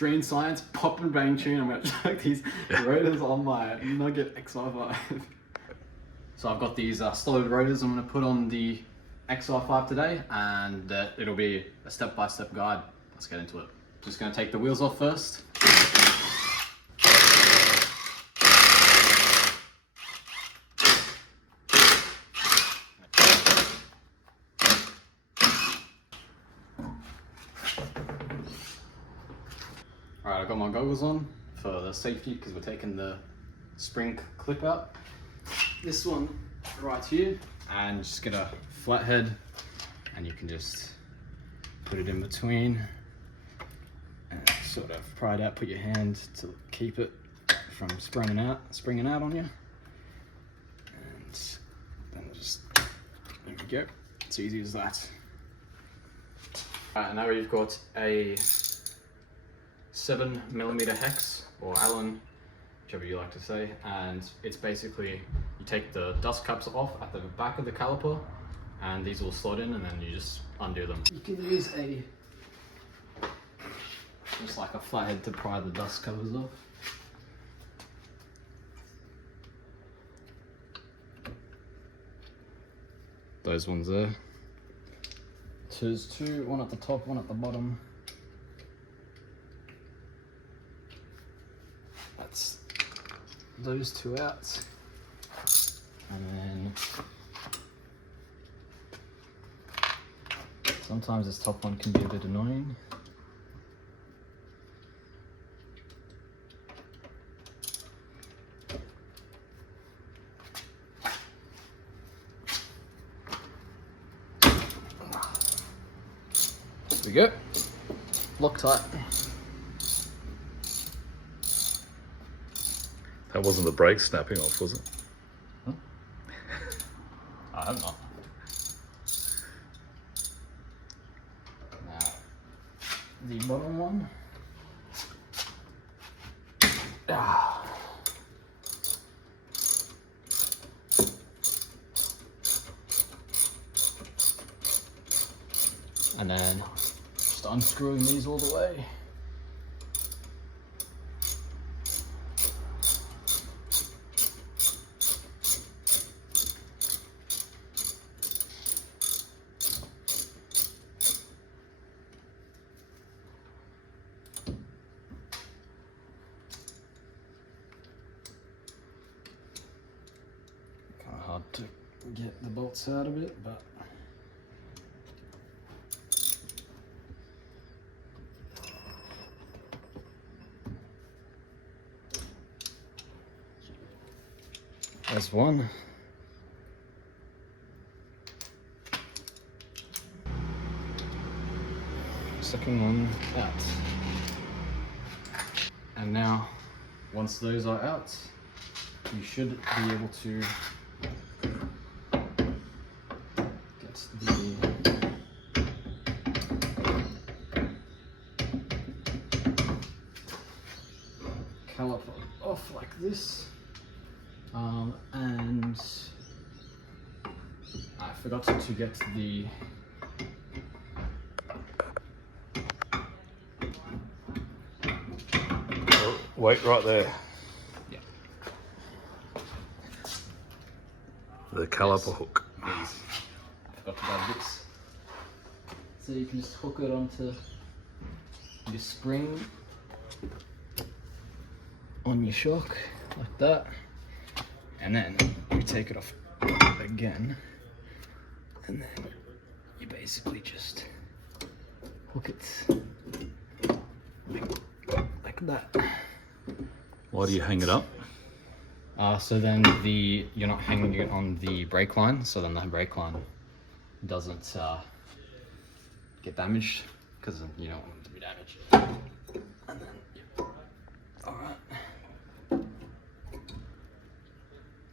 Dream Science pop and bang tune. I'm going to chuck these rotors on my Nugget XR5. So I've got these solid rotors I'm going to put on the XR5 today, and it'll be a step-by-step guide. Let's get into it. Just going to take the wheels off first. Alright, I've got my goggles on for the safety because we're taking the spring clip out. This one right here, and just get a flat head, and you can just put it in between and sort of pry it out, put your hand to keep it from springing out on you. And then just, there we go, it's easy as that. Alright, now we've got a 7mm hex, or Allen, whichever you like to say, and it's basically, you take the dust caps off at the back of the caliper, and these will slot in, and then you just undo them. You can use just like a flathead to pry the dust covers off. Those ones there. So there's two, one at the top, one at the bottom. That's those two out, and then sometimes this top one can be a bit annoying. There we go, Loctite. That wasn't the brake snapping off, was it? Huh? I hope not. Now, the bottom one. And then just unscrewing these all the way. Hard to get the bolts out of it, but there's one. Second one out. And now, once those are out, you should be able to get the caliper off like this. And I forgot to get the Wait right there. Yeah. The caliper hook. Yes. I forgot to grab this. So you can just hook it onto your spring on your shock like that, and then you take it off again, and then you basically just hook it like that. Why do you hang it up? So then you're not hanging it on the brake line, so then the brake line doesn't get damaged, because you don't want it to be damaged. And then, yeah.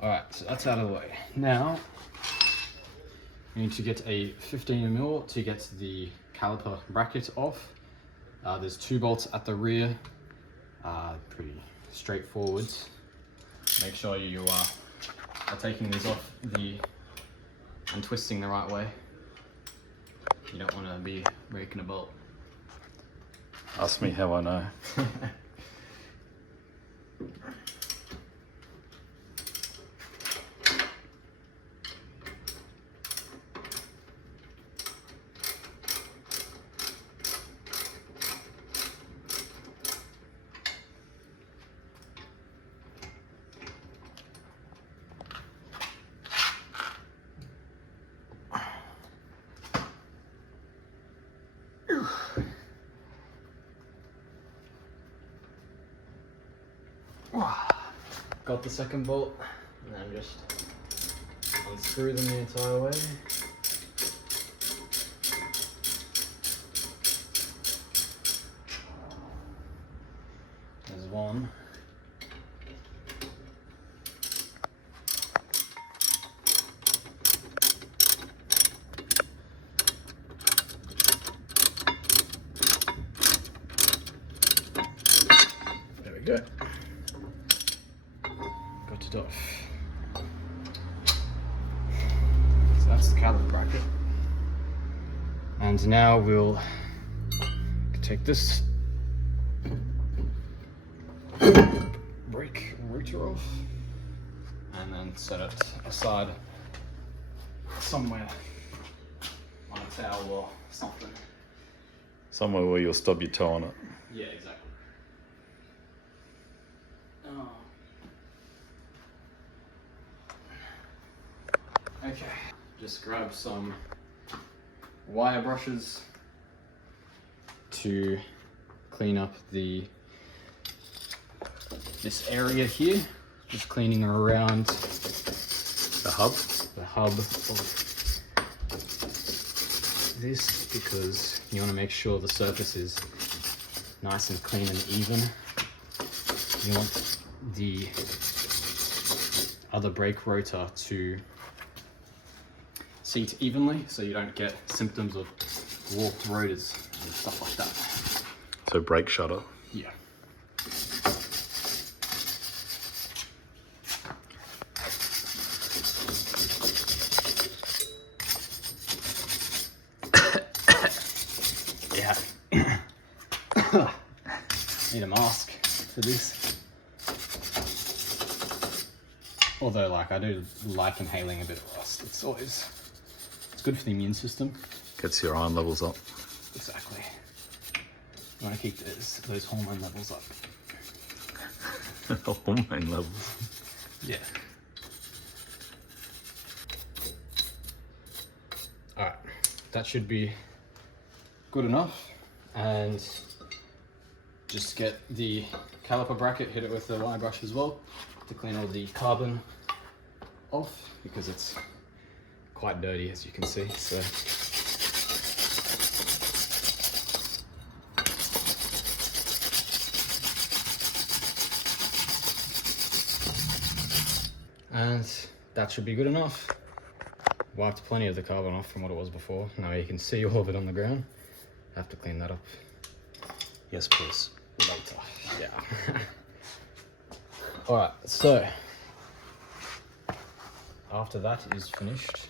Alright, so that's out of the way. Now, you need to get a 15mm to get the caliper bracket off. There's 2 bolts at the rear, pretty straightforward. Make sure you are taking these off and twisting the right way. You don't want to be breaking a bolt. Ask me how I know. Got the second bolt, and then just unscrew them the entire way. There's one. There we go. Got it off. So that's the caliper bracket. And now we'll take this brake rotor off and then set it aside somewhere on a towel or something. Somewhere where you'll stub your toe on it. Yeah, exactly. Okay, just grab some wire brushes to clean up this area here. Just cleaning around The hub. the hub of this, because you want to make sure the surface is nice and clean and even. You want the other brake rotor to seat evenly, so you don't get symptoms of warped rotors and stuff like that. So brake shutter. Yeah. Yeah. Need a mask for this. Although, like, I do like inhaling a bit of rust. It's good for the immune system. Gets your iron levels up. Exactly. You want to keep those hormone levels up. Hormone levels. Yeah. Alright, that should be good enough. And just get the caliper bracket, hit it with the wire brush as well to clean all the carbon off, because it's quite dirty, as you can see. So and that should be good enough. Wiped plenty of the carbon off from what it was before. Now you can see all of it on the ground. Have to clean that up Yes, please. later. Yeah. Alright, so after that is finished,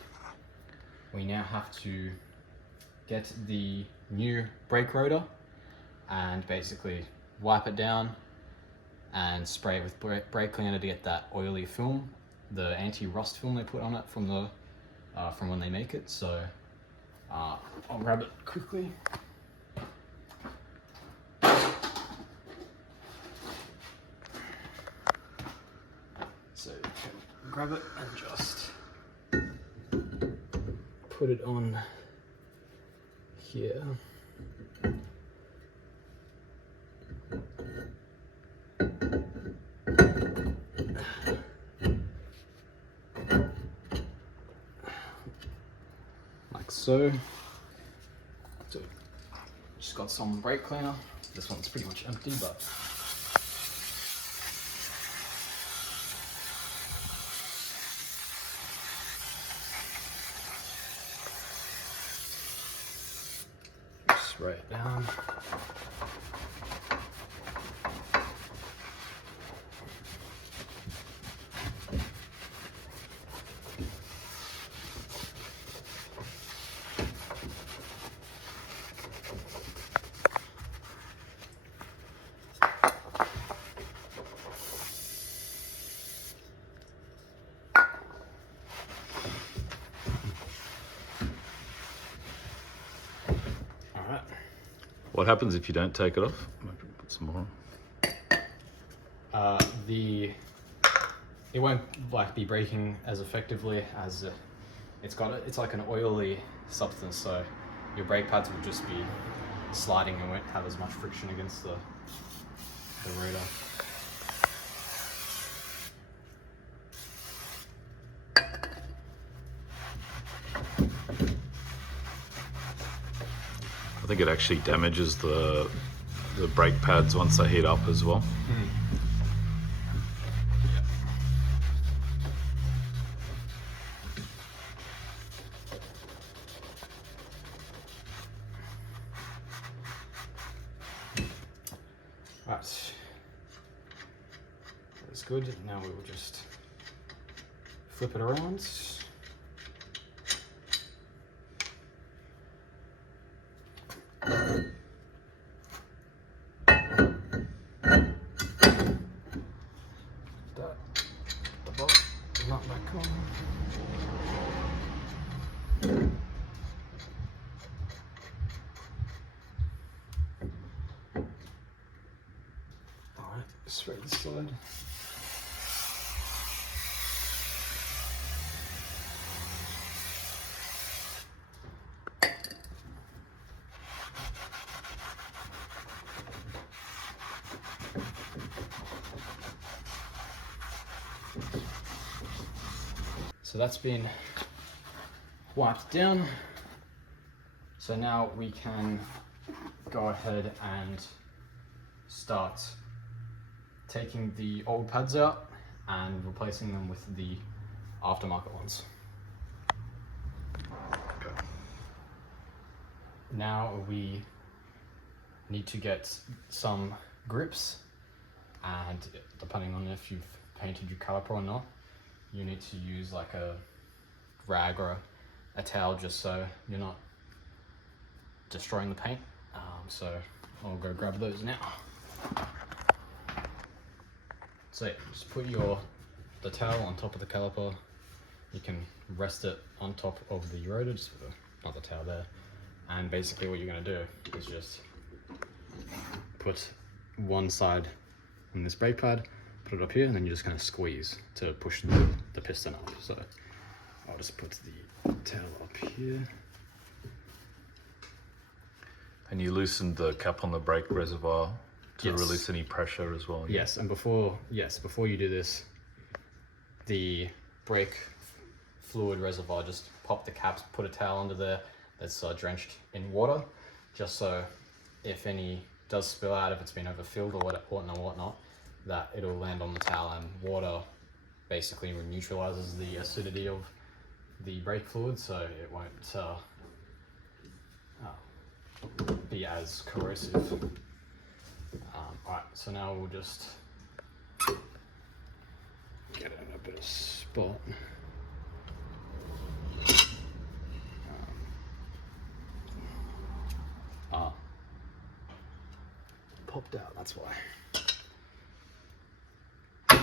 we now have to get the new brake rotor and basically wipe it down and spray it with brake cleaner to get that oily film, the anti-rust film they put on it from the from when they make it. So I'll grab it quickly. So you can grab it and just put it on here. Like so. So just got some brake cleaner. This one's pretty much empty, but spray it down. What happens if you don't take it off? Maybe put some more on. It won't like be braking as effectively as it's like an oily substance, so your brake pads will just be sliding and won't have as much friction against the rotor. I think it actually damages the brake pads once they heat up as well. Right, that's good. Now we will just flip it around. The bolt is not back on. Alright, straight this side. So that's been wiped down. So now we can go ahead and start taking the old pads out and replacing them with the aftermarket ones. Okay. Now we need to get some grips, and depending on if you've painted your caliper or not, you need to use like a rag or a towel just so you're not destroying the paint. So I'll go grab those now. So just put the towel on top of the caliper. You can rest it on top of the rotor, just with another towel there. And basically what you're going to do is just put one side on this brake pad, put it up here, and then you're just going to squeeze to push the piston up. So I'll just put the towel up here. And you loosened the cap on the brake reservoir to Yes. release any pressure as well. Yeah? Yes, and before you do this, the brake fluid reservoir, just pop the caps, put a towel under there that's drenched in water, just so if any does spill out, if it's been overfilled or whatnot, that it'll land on the towel, and water basically neutralizes the acidity of the brake fluid, so it won't be as corrosive. Alright, so now we'll just get it in a bit of spot. Popped out, that's why. Okay.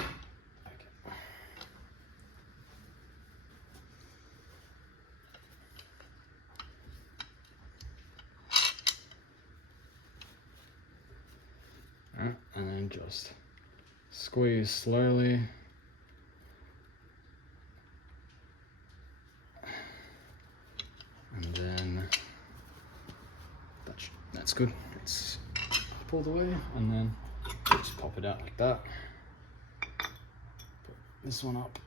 Alright, and then just squeeze slowly. And then that's good. It's pulled away, and then just pop it out like that. Put this one up.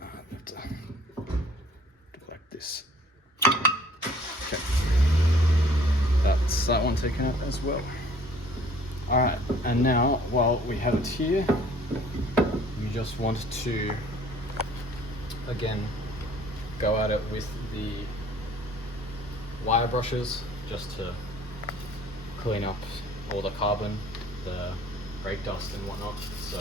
Have to do like this. Okay, that's that one taken out as well. All right, and now while we have it here, you just want to again go at it with the wire brushes just to clean up all the carbon, the brake dust and whatnot. So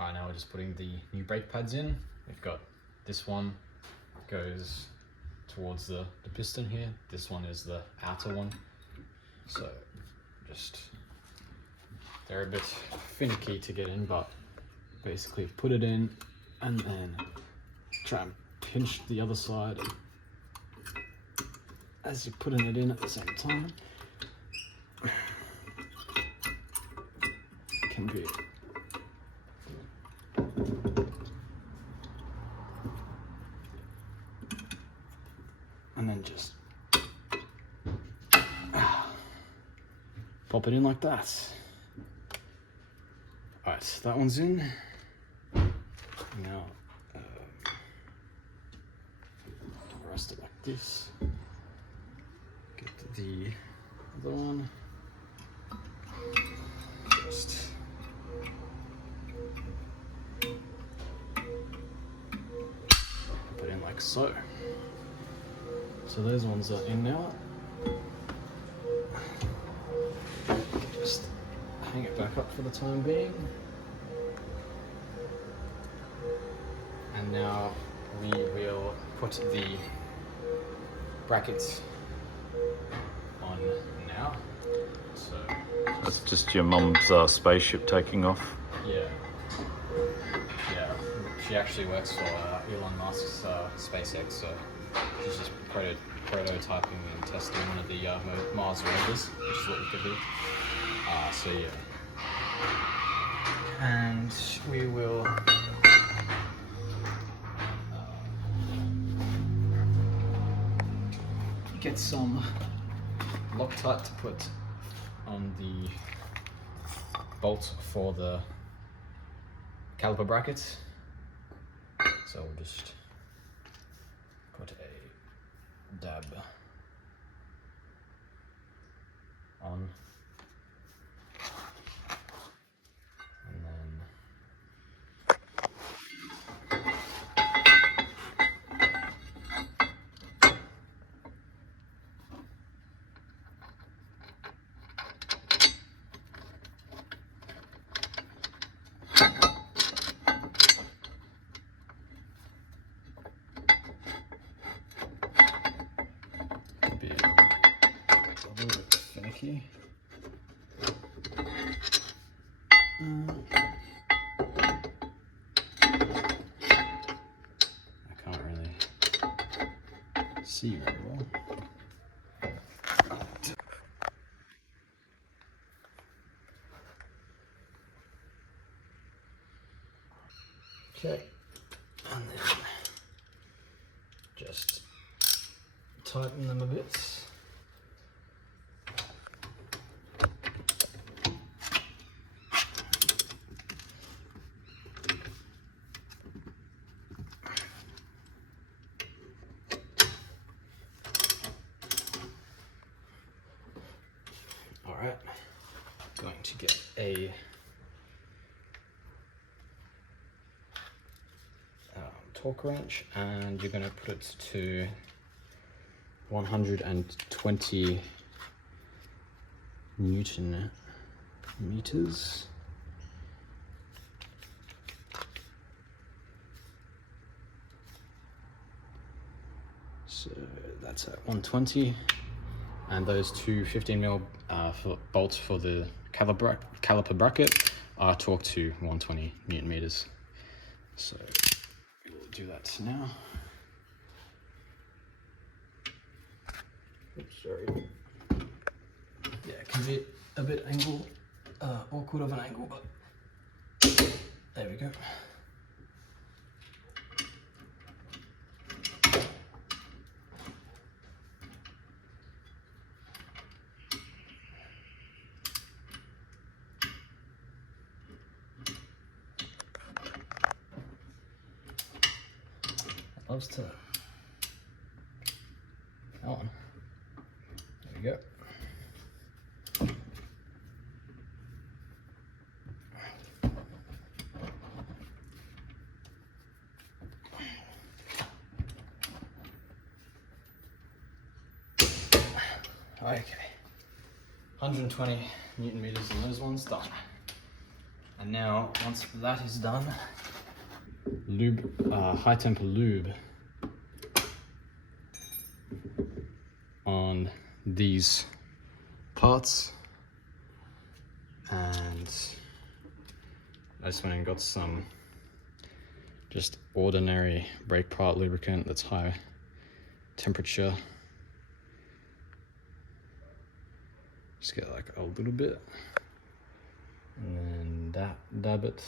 alright, now we're just putting the new brake pads in. We've got this one goes towards the piston here. This one is the outer one. So they're a bit finicky to get in, but basically put it in and then try and pinch the other side as you're putting it in at the same time. Can be and then just pop it in like that. Alright, that one's in. Now rest it like this. Get the other one. Just put it in like so. So those ones are in now. Just hang it back up for the time being. And now we will put the brackets on now. So That's just your mum's spaceship taking off. yeah, she actually works for Elon Musk's SpaceX, so she's just prototyping and testing one of the Mars rovers, which is what we could do. So yeah, and we will get some Loctite to put on the bolt for the caliper brackets. So we'll just put a dab on, and then be a little bit finicky. I can't really see very well. Okay, and then just tighten them a bit. All right, going to get a torque wrench, and you're going to put it to 120 Newton meters. So that's at 120, and those two 15mm bolts for the caliper bracket are torqued to 120 Newton meters. So we'll do that now. Oops, sorry. Yeah, it can be a bit awkward of an angle, but there we go. Loves to that one. There we go. Okay, 120 Newton meters on those ones done. And now, once that is done, lube, high temper lube on these parts And I just went and got some just ordinary brake part lubricant that's high temperature. Just get like a little bit, and then dab it.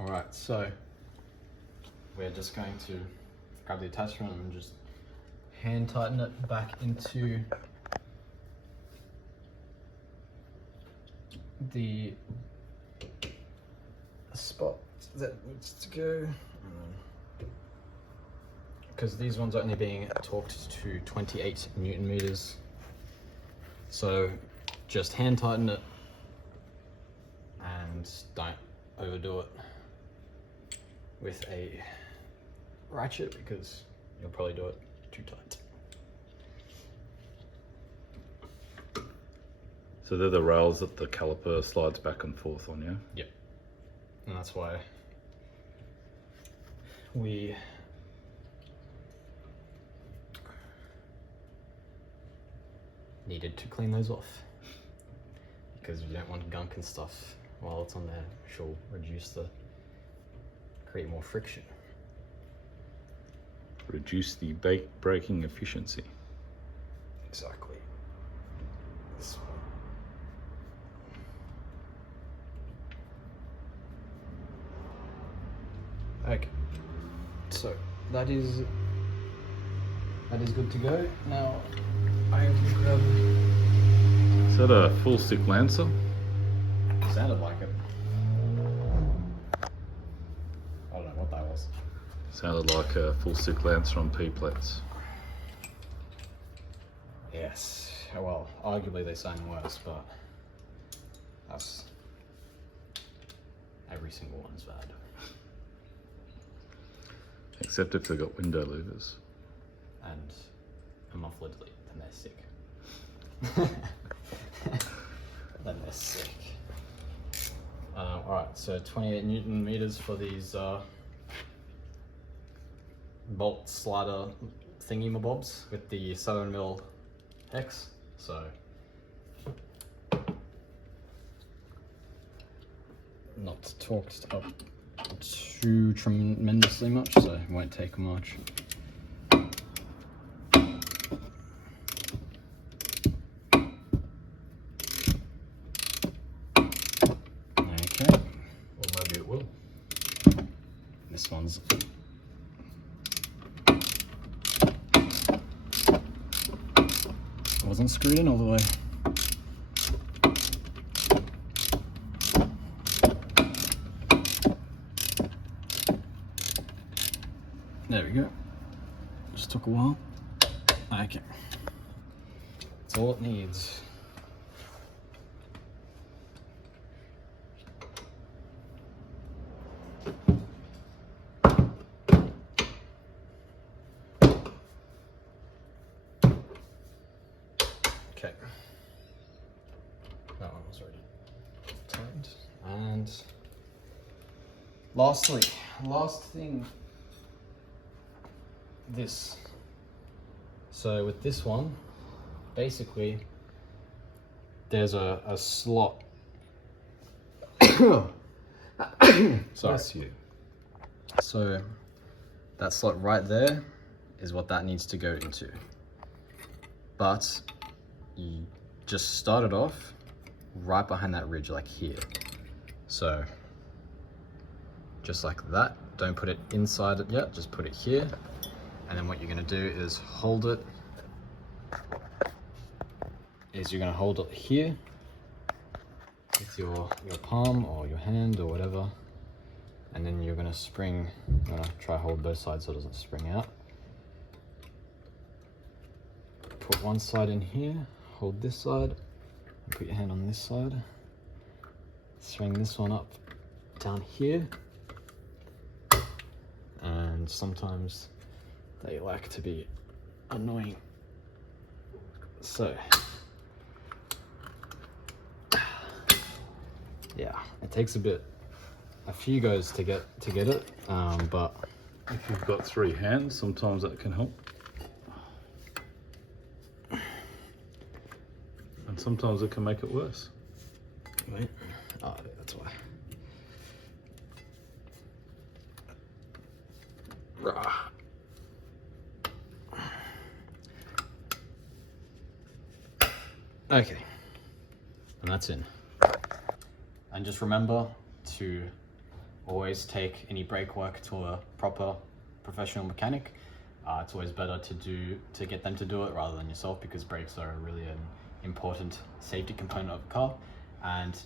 Alright, so we're just going to grab the attachment and just hand tighten it back into the spot that needs to go. Because these ones are only being torqued to 28 Newton meters. So just hand tighten it and don't overdo it with a ratchet because you'll probably do it too tight. So they're the rails that the caliper slides back and forth on, yeah? Yep. And that's why we needed to clean those off, because you don't want gunk and stuff while it's on there, which will create more friction. Reduce the braking efficiency. Exactly. This one. Okay. So that is good to go. Now I will grab. Is that a full stick Lancer? Sounded like it. I don't know what that was. Sounded like a full stick Lancer on P-plates. Yes. Well, arguably they sound worse, but that's every single one's bad. Except if they've got window louvers. And a muffler delete, then they're sick. Then they're sick. Alright, so 28 Newton meters for these bolt slider thingy-mabobs with the 7mm hex. So not torqued up too tremendously much, so it won't take much. Okay. Or maybe it will. This one's wasn't screwed in all the way. There we go. Just took a while. Okay. That's all it needs. Okay. That one was already tightened. And last thing, this. So with this one, basically, there's a slot. Sorry. Bless you. So that slot right there is what that needs to go into. But you just start it off right behind that ridge, like here. So just like that. Don't put it inside it yet, just put it here. And then what you're gonna do is hold it. You're gonna hold it here with your palm or your hand or whatever. And then you're gonna try hold both sides so it doesn't spring out. Put one side in here, hold this side, and put your hand on this side. Swing this one up down here. And sometimes they like to be annoying. So yeah, it takes a few goes to get it, but if you've got 3 hands, sometimes that can help. And sometimes it can make it worse. wait, oh, that's why. Rah. Okay, and that's in. And just remember to always take any brake work to a proper professional mechanic. It's always better to get them to do it rather than yourself, because brakes are really an important safety component of a car. And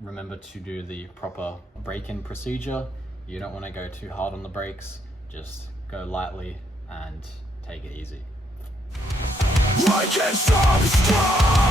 remember to do the proper brake-in procedure. You don't want to go too hard on the brakes, just go lightly and take it easy. I can't stop strong.